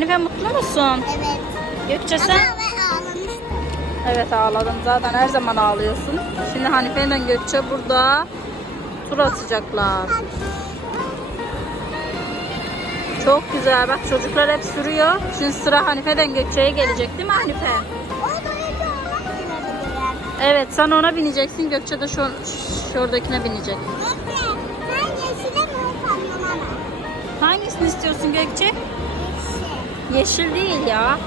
Hanife mutlu musun? Evet. Gökçe Ama sen? ben ağlamıştım. Evet ağladım. Zaten her zaman ağlıyorsun. Şimdi Hanife ile Gökçe burada tur atacaklar. Çok güzel. Bak çocuklar hep sürüyor. Şimdi sıra Hanife'den Gökçe'ye gelecek değil mi Hanife? Evet sen ona bineceksin. Gökçe de şu, şuradakine binecek. Hangisini istiyorsun Gökçe? Yeşil. Değil ya.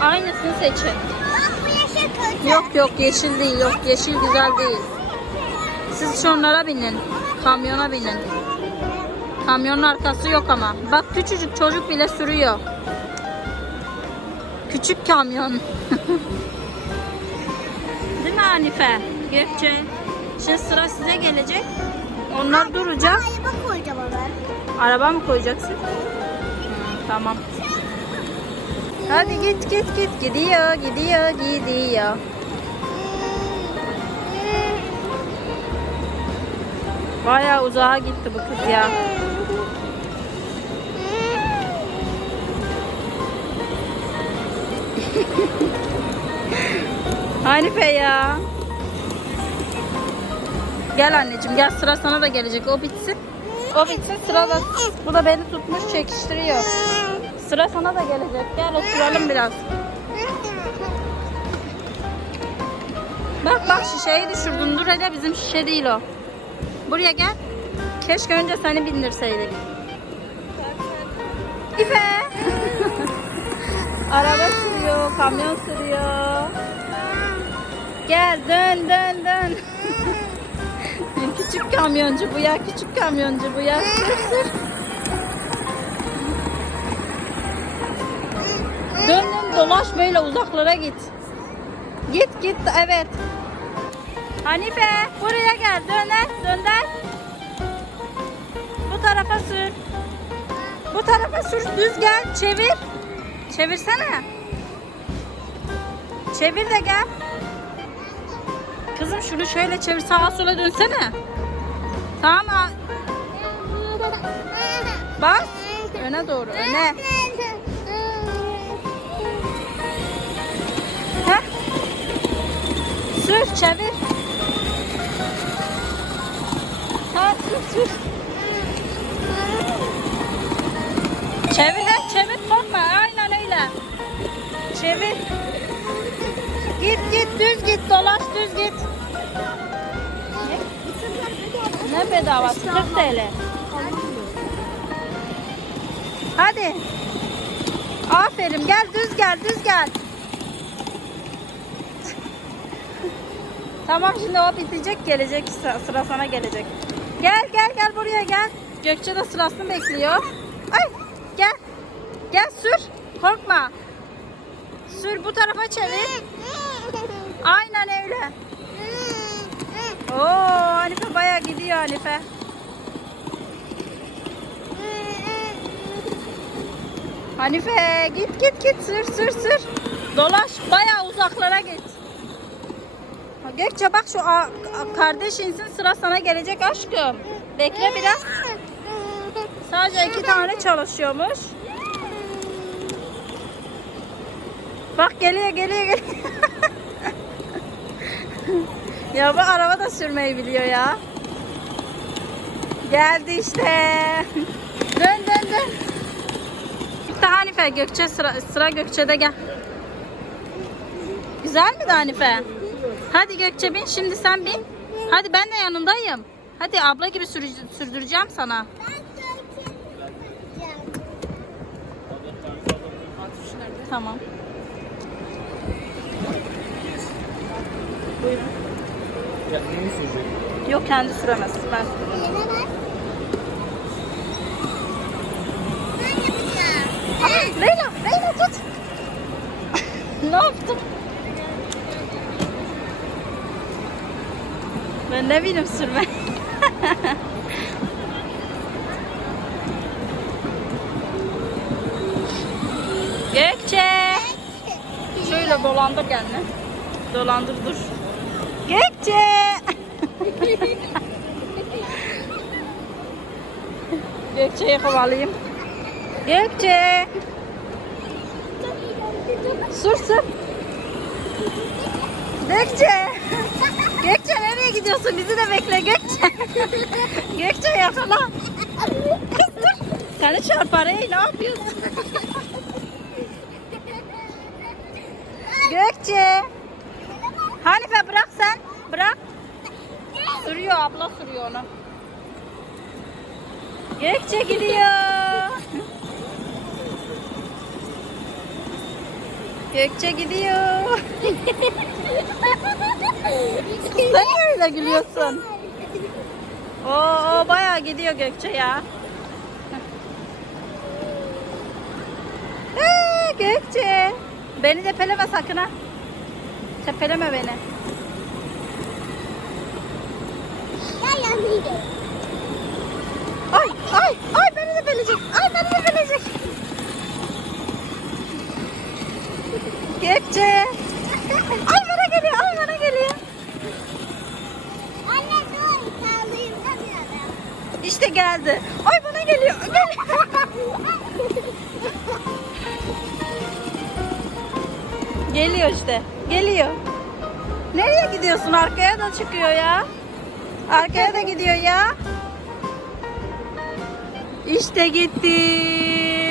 Aynısını seçin. Bak bu yeşil kötü. Yok yok yeşil değil. Yok yeşil güzel değil. Siz şunlara binin. Kamyona binin. Kamyonun arkası yok ama. Bak küçücük çocuk bile sürüyor. Küçük kamyon. Değil mi Hanife? Gökçe. Şimdi sıra size gelecek. Onlar duracak. Araba koyacağım ona. Araba mı koyacaksın? Hı, tamam. Hadi git git git. Gidiyor gidiyor gidiyor. Bayağı uzağa gitti bu kız ya. Hanife ya. Gel anneciğim gel sıra sana da gelecek. O bitsin. O bitsin sıra da. Bu da beni tutmuş çekiştiriyor. Sıra sana da gelecek. Gel oturalım biraz. Bak bak şişeyi düşürdün. Dur hele bizim şişe değil o. Buraya gel. Keşke önce seni bindirseydik. İpe. Araba sürüyor, kamyon sürüyor. Gel dön dön dön. küçük kamyoncu bu ya, küçük kamyoncu bu ya. Sür sür. Dön dön dolaş böyle uzaklara git. Git git evet. Hanife buraya gel döner dönder. Bu tarafa sür. Bu tarafa sür düz gel çevir. Çevirsene. Çevir de gel. Kızım şunu şöyle çevir sağa sola dönsene. Tamam. Bas. Öne doğru öne. Sür çevir. Ha sür sür. Çevir lan çevir korkma aynen öyle. Çevir. Git git düz git dolaş düz git. Ne? Ne bedavası 40 TL. Hadi. Aferin gel düz gel düz gel. Tamam şimdi o bitecek gelecek sıra, sana gelecek. Gel gel gel buraya gel. Gökçe de sırasını bekliyor. Ay gel. Gel sür. Korkma. Sür bu tarafa çevir. Aynen öyle. Oo Hanife bayağı gidiyor Hanife. Hanife git git git sür sür sür. Dolaş bayağı uzaklara git. Gökçe bak şu a- kardeş insin sıra sana gelecek aşkım. Bekle biraz. Sadece iki tane çalışıyormuş. Bak geliyor geliyor geliyor. ya bu araba da sürmeyi biliyor ya. Geldi işte. dön dön dön. Bitti Hanife. Gökçe sıra, sıra Gökçe'de gel. Güzel mi Hanife? Hadi Gökçe bin şimdi sen bin. Hadi ben de yanındayım. Hadi abla gibi sürü- sürdüreceğim sana. Tamam. Buyurun. Kendini sürecek. Yok kendi süremez. Ben. Aa, Leyla, Leyla tut. ne yaptın? Bileyim sürme. Gökçe. Şöyle dolandır kendini. Dolandır dur. Gökçe. Gökçe'yi kovalayayım. Gökçe. Sür sür. Gökçe. Gökçe nereye gidiyorsun? Bizi de bekle Gökçe. Gökçe yakala. Kız dur. Seni çarpar ey ne yapıyorsun? Gökçe. Hanife bırak sen. Bırak. Sürüyor abla sürüyor onu. Gökçe gidiyor. Gökçe gidiyor. Sen öyle gülüyorsun? Oo, bayağı gidiyor Gökçe ya. Ee, Gökçe. Beni de peleme sakın ha. Tepeleme beni. Gel yanına gidelim. Ay ay ay beni de pelecek. Ay beni de pelecek. Gökçe. Ay bana geliyor ay bana geliyor. Anne dur. Kaldırayım tabii İşte geldi. Ay bana geliyor. Geliyor. Geliyor işte. Geliyor. Nereye gidiyorsun? Arkaya da çıkıyor ya. Arkaya da gidiyor ya. İşte gitti.